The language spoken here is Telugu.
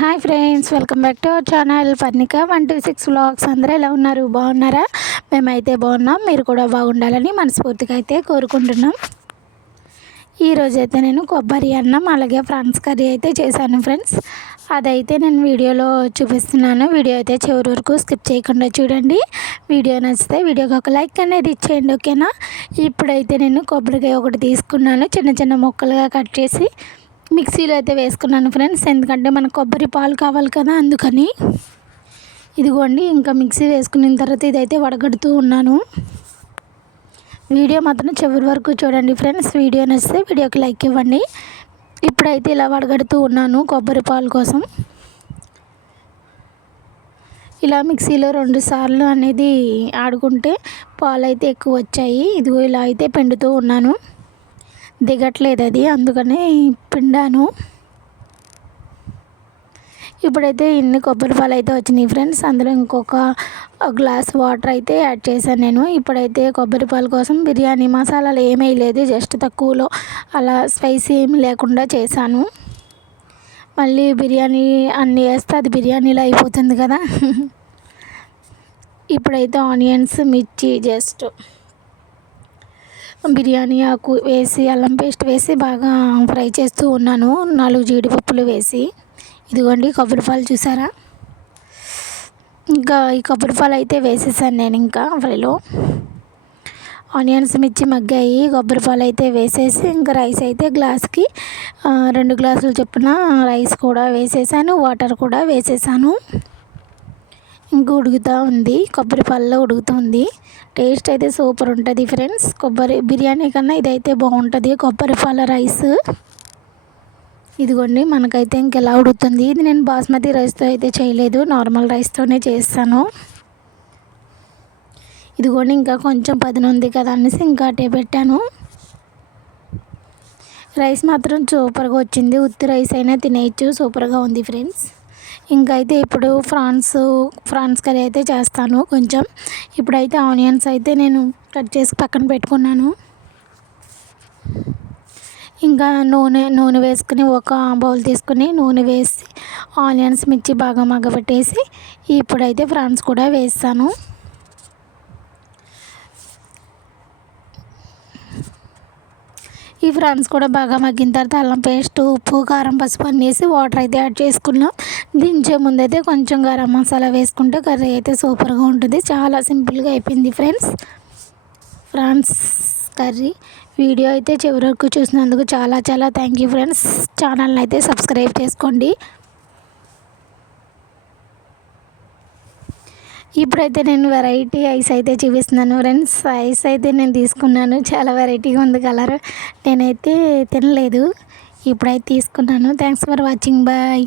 Hi friends, welcome back to our channel Parnika 126 vlogs. అందరూ ఎలా ఉన్నారు? బాగున్నారా? మేమైతే బాగున్నాం. మీరు కూడా బాగుండాలని మనస్ఫూర్తిగా అయితే కోరుకుంటున్నాం. ఈరోజైతే నేను కొబ్బరి అన్నం అలాగే ఫ్రాన్స్ కర్రీ అయితే చేశాను ఫ్రెండ్స్. అదైతే నేను వీడియోలో చూపిస్తున్నాను. వీడియో అయితే చివరి వరకు స్కిప్ చేయకుండా చూడండి. వీడియో నచ్చితే వీడియోకి ఒక లైక్ అనేది ఇచ్చేయండి, ఓకేనా? ఇప్పుడైతే నేను కొబ్బరికాయ ఒకటి తీసుకున్నాను, చిన్న చిన్న ముక్కలుగా కట్ చేసి మిక్సీలో అయితే వేసుకున్నాను ఫ్రెండ్స్. ఎందుకంటే మనకు కొబ్బరి పాలు కావాలి కదా, అందుకని. ఇదిగోండి, ఇంకా మిక్సీ వేసుకున్న తర్వాత ఇదైతే వడగడుతూ ఉన్నాను. వీడియో మాత్రం చివరి వరకు చూడండి ఫ్రెండ్స్. వీడియో నచ్చితే వీడియోకి లైక్ ఇవ్వండి. ఇప్పుడైతే ఇలా వడగడుతూ ఉన్నాను కొబ్బరి పాలు కోసం. ఇలా మిక్సీలో 2 సార్లు అనేది ఆడుకుంటే పాలు అయితే ఎక్కువ వచ్చాయి. ఇదిగో ఇలా అయితే పిండుతూ ఉన్నాను, దిగట్లేదు అది, అందుకని పిండాను. ఇప్పుడైతే ఇన్ని కొబ్బరి పాలు అయితే వచ్చినాయి ఫ్రెండ్స్. అందులో ఇంకొక గ్లాస్ వాటర్ అయితే యాడ్ చేశాను నేను. ఇప్పుడైతే కొబ్బరి పాలు కోసం బిర్యానీ మసాలాలు ఏమీ లేదు, జస్ట్ తక్కువలో అలా స్పైసీ ఏమి లేకుండా చేశాను. మళ్ళీ బిర్యానీ అన్నీ వేస్తే అది బిర్యానీలో అయిపోతుంది కదా. ఇప్పుడైతే ఆనియన్స్, మిర్చి, జస్ట్ బిర్యానీ ఆకు వేసి అల్లం పేస్ట్ వేసి బాగా ఫ్రై చేస్తూ ఉన్నాను, 4 జీడిపప్పులు వేసి. ఇదిగోండి కొబ్బరి పాలు చూసారా? ఇంకా ఈ కొబ్బరి పాలు అయితే వేసేసాను నేను ఇంకా ఫ్రైలో. ఆనియన్స్, మిర్చి మగ్గాయి, కొబ్బరి పాలు అయితే వేసేసి ఇంకా రైస్ అయితే గ్లాస్కి 2 గ్లాసులు చొప్పున రైస్ కూడా వేసేసాను, వాటర్ కూడా వేసేసాను. ఇంకా ఉడుకుతూ ఉంది, కొబ్బరి పాలలో ఉడుకుతుంది. టేస్ట్ అయితే సూపర్ ఉంటుంది ఫ్రెండ్స్. కొబ్బరి బిర్యానీ కన్నా ఇదైతే బాగుంటుంది కొబ్బరి పాల రైస్. ఇదిగోండి, మనకైతే ఇంకెలా ఉడుకుతుంది. ఇది నేను బాస్మతి రైస్తో అయితే చేయలేదు, నార్మల్ రైస్తోనే చేస్తాను. ఇదిగోండి, ఇంకా కొంచెం పదునుంది కదా అనేసి ఇంకా అటే పెట్టాను. రైస్ మాత్రం సూపర్గా వచ్చింది, ఉత్తి రైస్ అయినా తినేయచ్చు, సూపర్గా ఉంది ఫ్రెండ్స్. ఇంకా అయితే ఇప్పుడు ఫ్రాన్స్ కర్రీ అయితే చేస్తాను కొంచెం. ఇప్పుడైతే ఆనియన్స్ అయితే నేను కట్ చేసి పక్కన పెట్టుకున్నాను. ఇంకా నూనె వేసుకుని ఒక బౌల్ తీసుకుని నూనె వేసి ఆనియన్స్, మిర్చి బాగా మగ్గబెట్టేసి ఇప్పుడైతే ఫ్రాన్స్ కూడా వేస్తాను. ఈ ఫ్రాన్స్ కూడా బాగా మగ్గిన తర్వాత అల్లం పేస్ట్, ఉప్పు, కారం, పసుపు అన్నీ వేసి వాటర్ అయితే యాడ్ చేసుకున్నాం. దించే ముందు అయితే కొంచెం గరం మసాలా వేసుకుంటే కర్రీ అయితే సూపర్గా ఉంటుంది. చాలా సింపుల్గా అయిపోయింది ఫ్రెండ్స్ ఫ్రాన్స్ కర్రీ. వీడియో అయితే చివరి వరకు చూసినందుకు చాలా థ్యాంక్ యూ ఫ్రెండ్స్. ఛానల్ని అయితే సబ్స్క్రైబ్ చేసుకోండి. ఇప్పుడైతే నేను వెరైటీ ఐస్ అయితే చూపిస్తున్నాను ఫ్రెండ్స్. ఐస్ అయితే నేను తీసుకున్నాను, చాలా వెరైటీగా ఉంది కలర్. నేనైతే తినలేదు, ఇప్పుడైతే తీసుకున్నాను. Thanks for watching, bye.